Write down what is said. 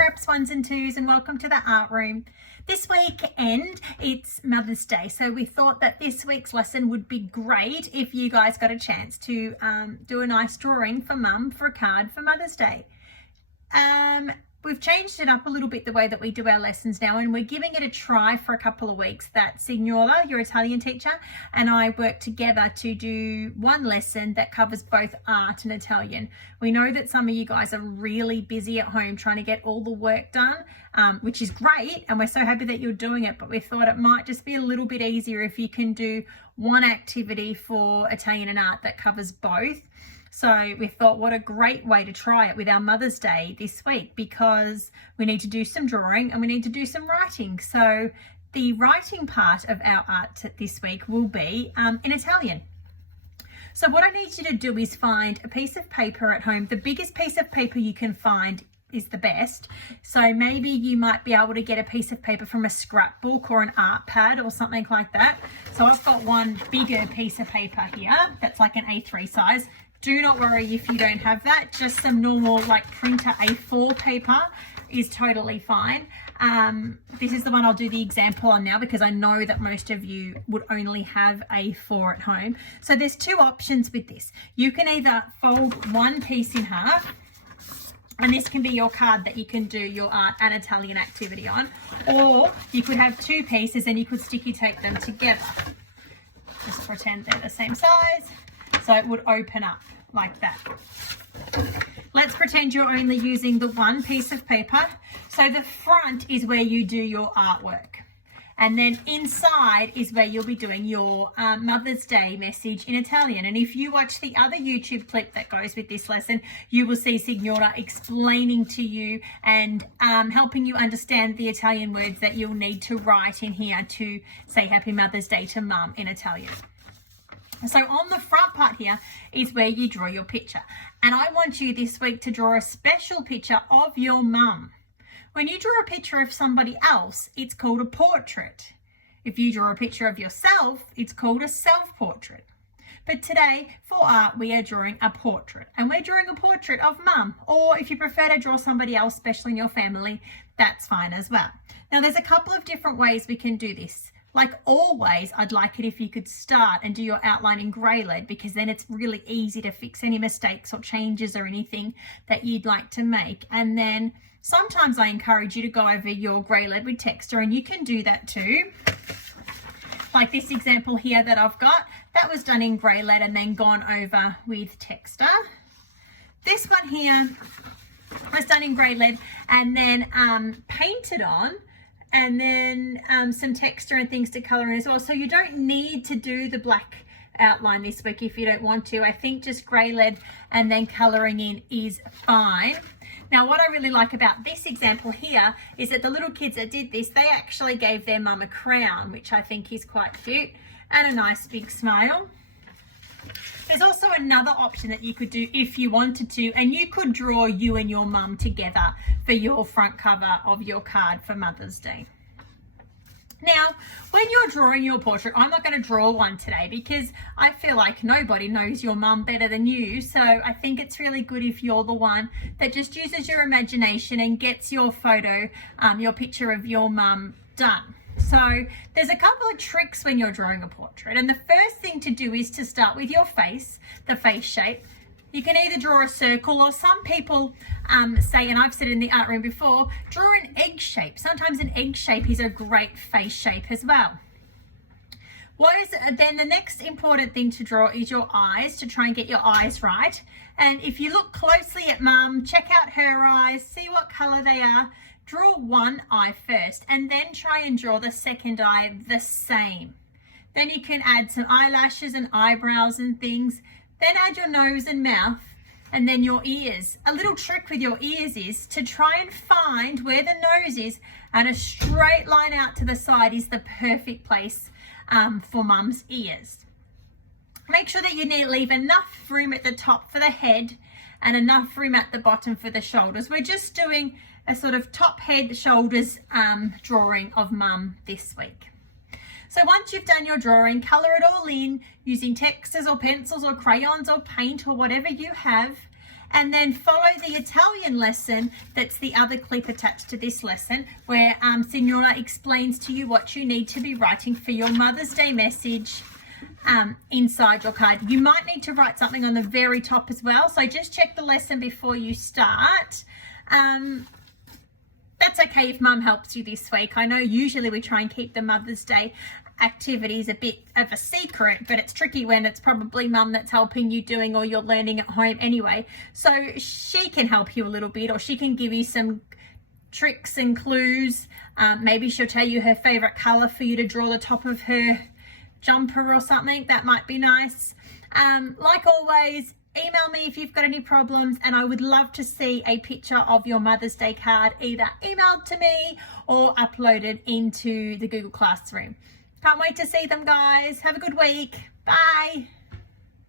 preps 1s and 2s, and welcome to the art room. This weekend it's Mother's Day, so we thought that this week's lesson would be great if you guys got a chance to do a nice drawing for mum for a card for Mother's Day. We've changed it up a little bit the way that we do our lessons now, and we're giving it a try for a couple of weeks. That Signora, your Italian teacher, and I work together to do one lesson that covers both art and Italian. We know that some of you guys are really busy at home trying to get all the work done, which is great, and we're so happy that you're doing it, but we thought it might just be a little bit easier if you can do one activity for Italian and art that covers both. So we thought, what a great way to try it with our Mother's Day this week, because we need to do some drawing and we need to do some writing. So the writing part of our art this week will be in Italian. So what I need you to do is find a piece of paper at home. The biggest piece of paper you can find is the best. So maybe you might be able to get a piece of paper from a scrapbook or an art pad or something like that. So I've got one bigger piece of paper here that's like an A3 size. Do not worry if you don't have that. Just some normal like printer A4 paper is totally fine. This is the one I'll do the example on now because I know that most of you would only have A4 at home. So there's two options with this. You can either fold one piece in half, and this can be your card that you can do your art and Italian activity on, or you could have two pieces and you could sticky tape them together. Just pretend they're the same size. So it would open up like that. Let's pretend you're only using the one piece of paper. So the front is where you do your artwork. And then inside is where you'll be doing your Mother's Day message in Italian. And if you watch the other YouTube clip that goes with this lesson, you will see Signora explaining to you and helping you understand the Italian words that you'll need to write in here to say Happy Mother's Day to Mum in Italian. So on the front part here is where you draw your picture. And I want you this week to draw a special picture of your mum. When you draw a picture of somebody else, it's called a portrait. If you draw a picture of yourself, it's called a self-portrait. But today, for art, we are drawing a portrait. And we're drawing a portrait of mum. Or if you prefer to draw somebody else special in your family, that's fine as well. Now, there's a couple of different ways we can do this. Like always, I'd like it if you could start and do your outline in grey lead, because then it's really easy to fix any mistakes or changes or anything that you'd like to make. And then sometimes I encourage you to go over your grey lead with texture, and you can do that too. Like this example here that I've got, that was done in grey lead and then gone over with texture. This one here was done in grey lead and then painted on, and then some texture and things to colour in as well. So you don't need to do the black outline this week if you don't want to. I think just grey lead and then colouring in is fine. Now, what I really like about this example here is that the little kids that did this, they actually gave their mum a crown, which I think is quite cute, and a nice big smile. There's also another option that you could do if you wanted to, and you could draw you and your mum together for your front cover of your card for Mother's Day. Now, when you're drawing your portrait, I'm not going to draw one today because I feel like nobody knows your mum better than you. So I think it's really good if you're the one that just uses your imagination and gets your photo, your picture of your mum done. So there's a couple of tricks when you're drawing a portrait. And the first thing to do is to start with your face, the face shape. You can either draw a circle, or some people say, and I've said in the art room before, draw an egg shape. Sometimes an egg shape is a great face shape as well. Then the next important thing to draw is your eyes, to try and get your eyes right. And if you look closely at mum, check out her eyes, see what colour they are. Draw one eye first and then try and draw the second eye the same. Then you can add some eyelashes and eyebrows and things. Then add your nose and mouth, and then your ears. A little trick with your ears is to try and find where the nose is, and a straight line out to the side is the perfect place for mum's ears. Make sure that you leave enough room at the top for the head and enough room at the bottom for the shoulders. We're just doing a sort of top, head, shoulders drawing of mum this week. So once you've done your drawing, colour it all in using textures or pencils or crayons or paint or whatever you have. And then follow the Italian lesson, that's the other clip attached to this lesson, where Signora explains to you what you need to be writing for your Mother's Day message inside your card. You might need to write something on the very top as well, so just check the lesson before you start. That's okay if Mum helps you this week. I know usually we try and keep the Mother's Day activities a bit of a secret, but it's tricky when it's probably Mum that's helping you doing all your learning at home anyway. So she can help you a little bit, or she can give you some tricks and clues. Maybe she'll tell you her favorite color for you to draw the top of her jumper or something. That might be nice. Like always, email me if you've got any problems, and I would love to see a picture of your Mother's Day card either emailed to me or uploaded into the Google Classroom. Can't wait to see them, guys. Have a good week. Bye.